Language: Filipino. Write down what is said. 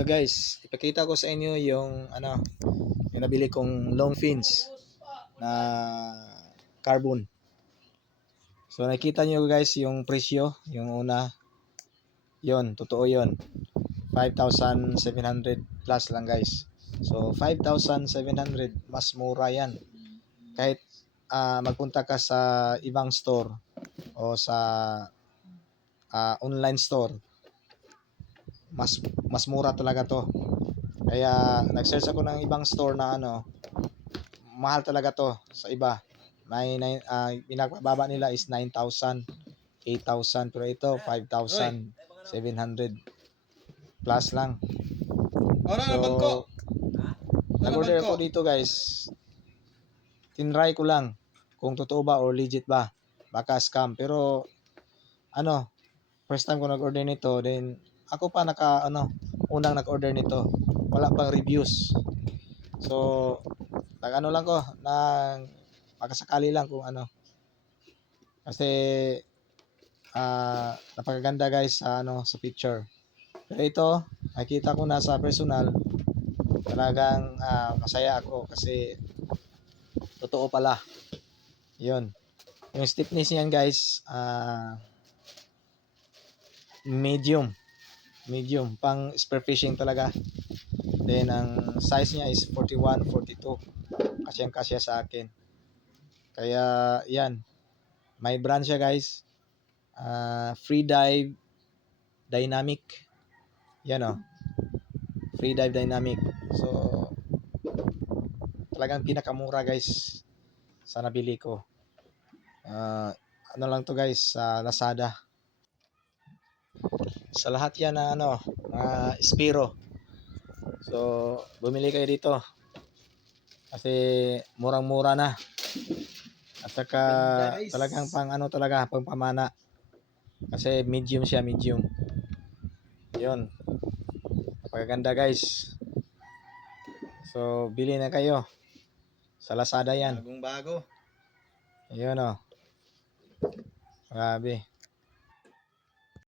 Hello guys, ipakita ko sa inyo yung yung nabili kong long fins na carbon. So nakita niyo guys yung presyo, yung una. Yon, totoo yon. 5,700 plus lang guys. So 5,700 mas mura yan. Kahit magpunta ka sa ibang store o sa online store, mas mura talaga to. Kaya nag-search ako ng ibang store na mahal talaga to sa iba. Pinakababa nila is 9,000, 8,000, pero ito 5,700 plus lang. So, nag-order ako dito guys. Tinry ko lang kung totoo ba or legit ba. Baka scam, pero first time ko nag-order nito, then ako pa unang nag-order nito. Wala pang reviews. So, lang ko nang makasakali lang kung kasi napakaganda guys sa picture. Pero ito, nakita ko na sa personal, talagang masaya ako kasi totoo pala. 'Yun. Yung stiffness niyan guys, medium. Medium pang spearfishing talaga. Then ang size niya is 41, 42. Kasyang-kasya sa akin. Kaya 'yan. May brand siya guys. Free dive dynamic. Yan Free dive dynamic. So talagang pinakamura guys sa nabili ko. Lang to guys sa Lazada. Sa lahat yan na Spiro. So bumili kayo dito. Kasi murang-mura na. At saka talagang talaga pang pamana. Kasi medium siya, medium. 'Yun. Napakaganda guys. So bili na kayo. Sa Lazada yan. Bagong bago. Ayun Grabe.